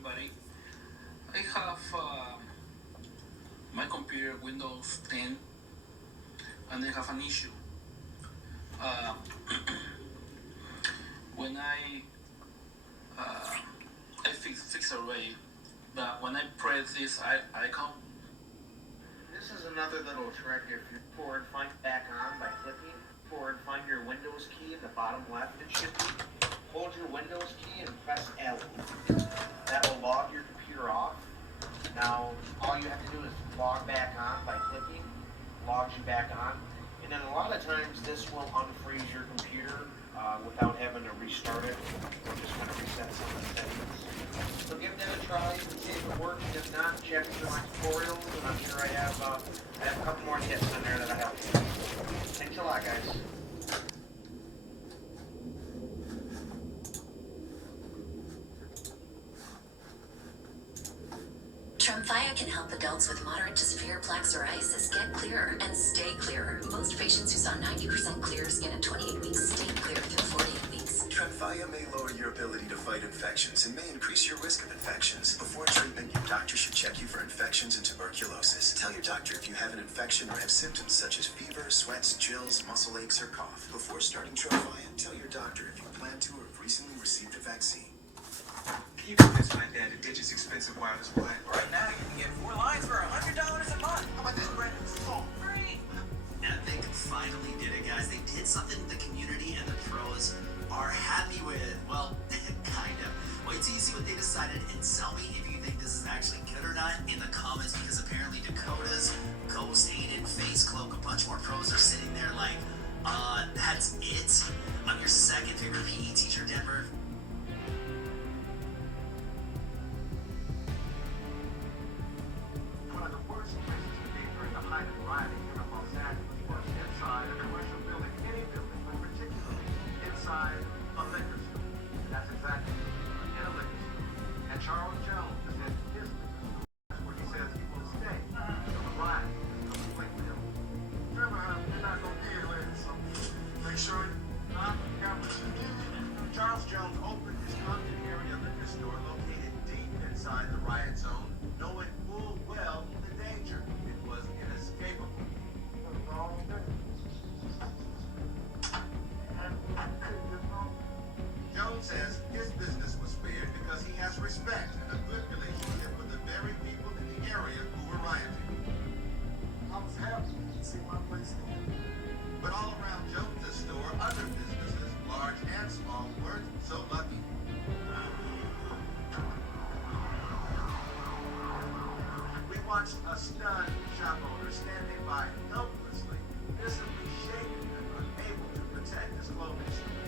everybody. I have my computer Windows 10 and I have an issue. Uh, when I fix already, but when I press this icon. This is another little trick. If you forward find back on by clicking forward find your Windows key in the bottom left, it should be. Hold your Windows key and press L. That will log your computer off. Now, all you have to do is log back on by clicking. Logs you back on. And then a lot of times this will unfreeze your computer without having to restart it. We're just going to reset some of the settings. So give that a try and see if it works. If not, check through my tutorials, and I'm sure I have a couple more tips in there that'll help you. Thanks a lot, guys. Tremfya can help adults with moderate to severe plaque psoriasis get clearer and stay clearer. Most patients who saw 90% clear skin at 28 weeks stayed clear through 48 weeks. Tremfya may lower your ability to fight infections and may increase your risk of infections. Before treatment, your doctor should check you for infections and tuberculosis. Tell your doctor if you have an infection or have symptoms such as fever, sweats, chills, muscle aches, or cough. Before starting Tremfya, tell your doctor if you plan to or have recently received a vaccine. You can convince my dad to ditch his expensive wireless plan. Right now, you can get 4 lines for $100 a month. How about this brand new phone? Free. Epic finally did it, guys. They did something the community and the pros are happy with. Well, kind of. Wait till you see what they decided and tell me if you think this is actually good or not in the comments, because apparently Dakota's Ghost, Aiden, Face Cloak, a bunch more pros are sitting there like, that's it? I'm your second favorite PE teacher, Denver. Charles Jones is in his business. That's where he says he will stay until the riot is completely over. Trevor, you're not going to be here later, so make sure you got what you need. Charles Jones opened his Compton area liquor store located deep inside the riot zone, knowing full well the danger. It was inescapable. Jones says his business was spared because he has respect and a good relationship with the very people in the area who were rioting. I was happy to see my place there. But all around Jones's store, other businesses, large and small, weren't so lucky. We watched a stunned shop owner standing by helplessly, visibly shaken and unable to protect his clothing store.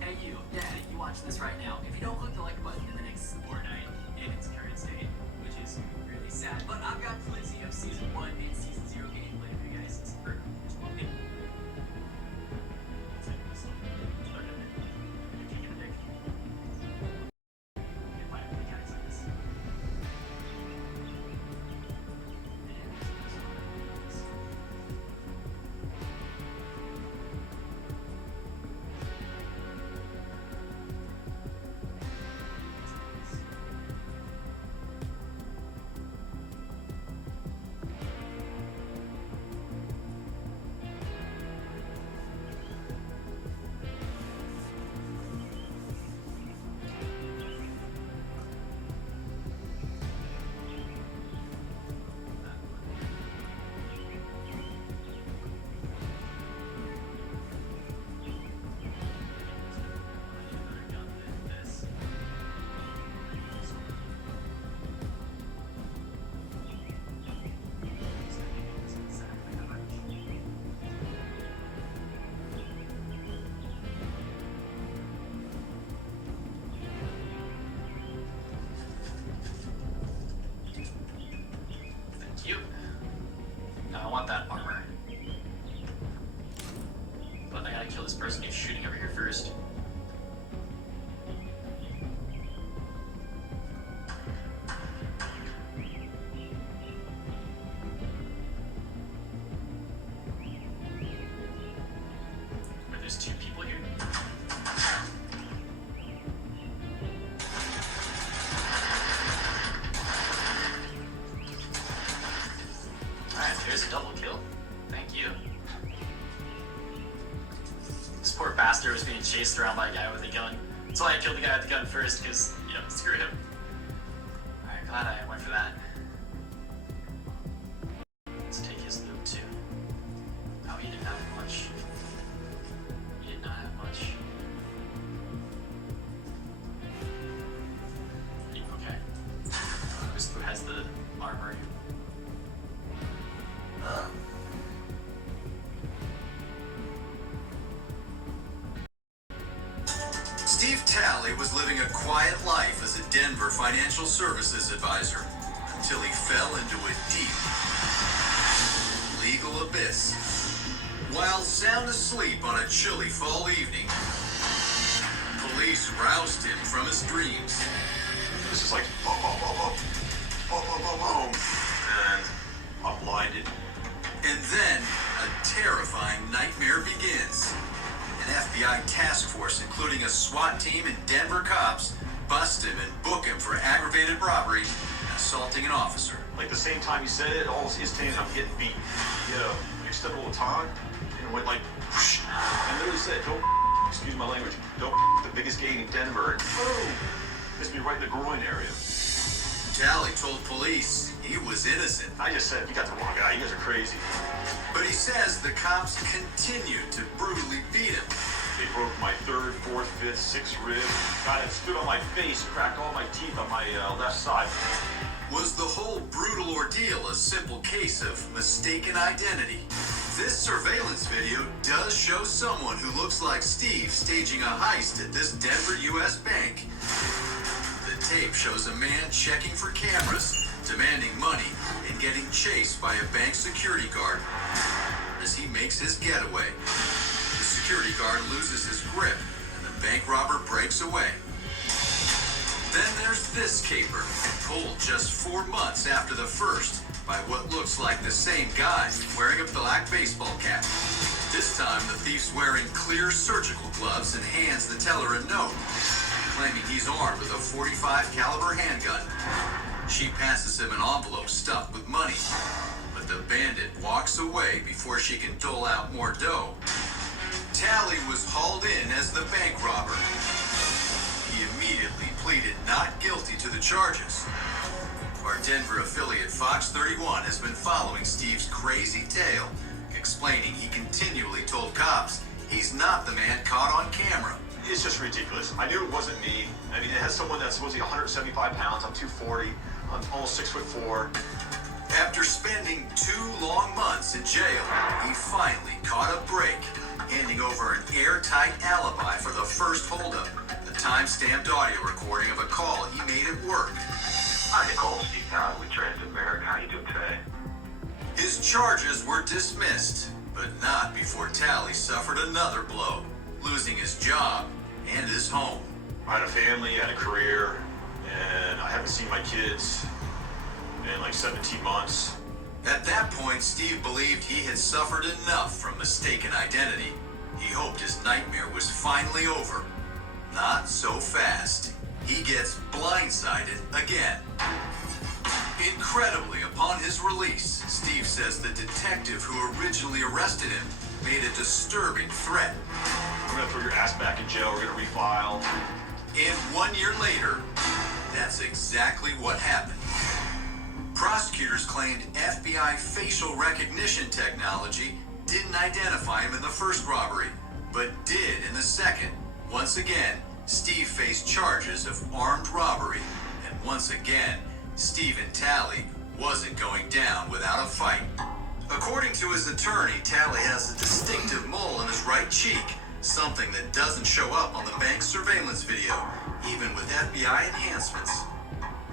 Hey, you watch this right now. If you don't click the like button in the next fortnight in its current state, which is really sad, but I've got plenty of Season 1 and Season 0 gameplay for you guys. It's for No, I want that armor. But I gotta kill this person who's shooting over here first. Wait, there's two people here? Alright, there's a double kill. Thank you. This poor bastard was being chased around by a guy with a gun. That's why I killed the guy with the gun first, because, you know, screw him. Alright, glad I went for that. Let's take his loot too. Oh, he didn't have much. He did not have much. Okay. Who has the armor? Steve Talley was living a quiet life as a Denver financial services advisor until he fell into a deep legal abyss. While sound asleep on a chilly fall evening, police roused him from his dreams. This is like boom, boom, boom, boom, boom, boom, boom, boom, and I'm blinded. And then a terrifying nightmare begins. An FBI task force, including a SWAT team and Denver cops, bust him and book him for aggravated robbery and assaulting an officer. Like the same time he said it, all his instantaneous, I'm getting beat. He had a extendable baton and went like, whoosh, and literally said, don't, excuse my language, don't the biggest gang in Denver. And boom, missed me right in the groin area. Talley told police he was innocent. I just said, you got the wrong guy, you guys are crazy. But he says the cops continued to brutally beat him. They broke my third, fourth, fifth, sixth rib. God, it stood on my face, cracked all my teeth on my left side. Was the whole brutal ordeal a simple case of mistaken identity? This surveillance video does show someone who looks like Steve staging a heist at this Denver U.S. bank. The tape shows a man checking for cameras, demanding money, and getting chased by a bank security guard as he makes his getaway. The security guard loses his grip, and the bank robber breaks away. Then there's this caper, pulled just 4 months after the first by what looks like the same guy wearing a black baseball cap. This time, the thief's wearing clear surgical gloves and hands the teller a note, claiming he's armed with a .45 caliber handgun. She passes him an envelope stuffed with money, but the bandit walks away before she can dole out more dough. Talley was hauled in as the bank robber. He immediately pleaded not guilty to the charges. Our Denver affiliate Fox 31 has been following Steve's crazy tale, explaining he continually told cops he's not the man caught on camera. It's just ridiculous. I knew it wasn't me. I mean, it has someone that's supposed to be 175 pounds. I'm 240. I'm almost 6'4". After spending 2 long months in jail, he finally caught a break, handing over an airtight alibi for the first holdup, a time-stamped audio recording of a call he made at work. Hi, Nicole, Steve Talley with Transit America. How you doing today? His charges were dismissed, but not before Talley suffered another blow, losing his job and his home. I had a family, I had a career, and I haven't seen my kids in like 17 months. At that point, Steve believed he had suffered enough from mistaken identity. He hoped his nightmare was finally over. Not so fast. He gets blindsided again. Incredibly, upon his release, Steve says the detective who originally arrested him made a disturbing threat. We're gonna throw your ass back in jail, we're gonna refile. And 1 year later, that's exactly what happened. Prosecutors claimed FBI facial recognition technology didn't identify him in the first robbery, but did in the second. Once again, Steve faced charges of armed robbery, and once again, Stephen Talley wasn't going down without a fight. According to his attorney, Talley has a distinctive mole on his right cheek, something that doesn't show up on the bank's surveillance video, even with FBI enhancements.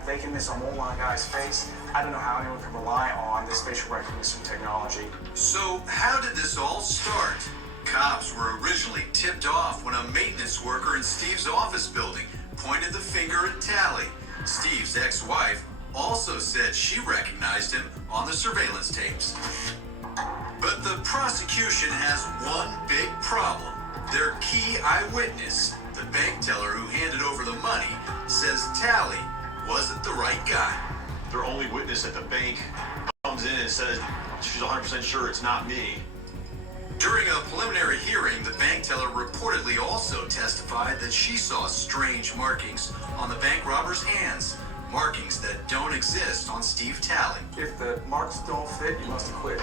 Faking this on a guy's face, I don't know how anyone could rely on this facial recognition technology. So, how did this all start? Cops were originally tipped off when a maintenance worker in Steve's office building pointed the finger at Tally. Steve's ex-wife also said she recognized him on the surveillance tapes. But the prosecution has one big problem. Their key eyewitness, the bank teller who handed over the money, says Tally wasn't the right guy. Their only witness at the bank comes in and says she's 100% sure it's not me. During a preliminary hearing, the bank teller reportedly also testified that she saw strange markings on the bank robber's hands, markings that don't exist on Steve Tally. If the marks don't fit, you must have quit.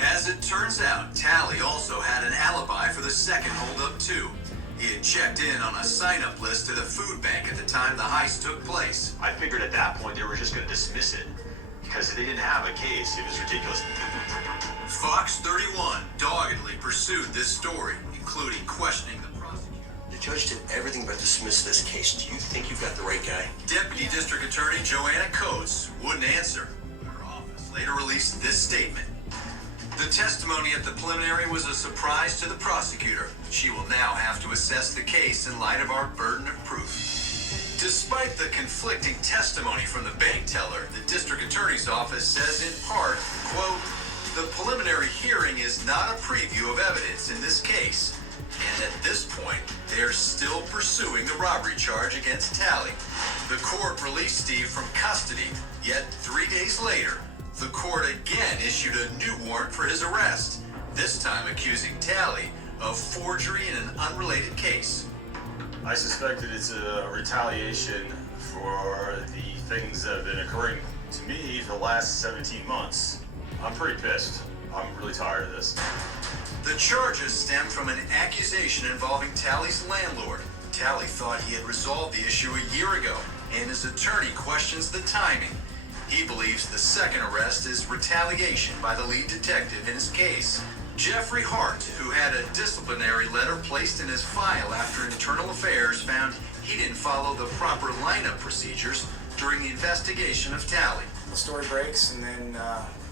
As it turns out, Tally also had an alibi for the second holdup too. He had checked in on a sign-up list at a food bank at the time the heist took place. I figured at that point they were just going to dismiss it because they didn't have a case. It was ridiculous. Fox 31 doggedly pursued this story, including questioning the prosecutor. The judge did everything but dismiss this case. Do you think you've got the right guy? Deputy District Attorney Joanna Coates wouldn't answer. Her office later released this statement. The testimony at the preliminary was a surprise to the prosecutor. She will now have to assess the case in light of our burden of proof. Despite the conflicting testimony from the bank teller, the district attorney's office says in part, quote, "The preliminary hearing is not a preview of evidence in this case, and at this point, they are still pursuing the robbery charge against Tally." The court released Steve from custody, yet 3 days later, the court again issued a new warrant for his arrest, this time accusing Tally of forgery in an unrelated case. I suspect that it's a retaliation for the things that have been occurring to me for the last 17 months. I'm pretty pissed. I'm really tired of this. The charges stem from an accusation involving Tally's landlord. Tally thought he had resolved the issue a year ago, and his attorney questions the timing. He believes the second arrest is retaliation by the lead detective in his case. Jeffrey Hart, who had a disciplinary letter placed in his file after Internal Affairs found he didn't follow the proper lineup procedures during the investigation of Tally. The story breaks, and then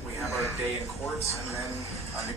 we have our day in court, and then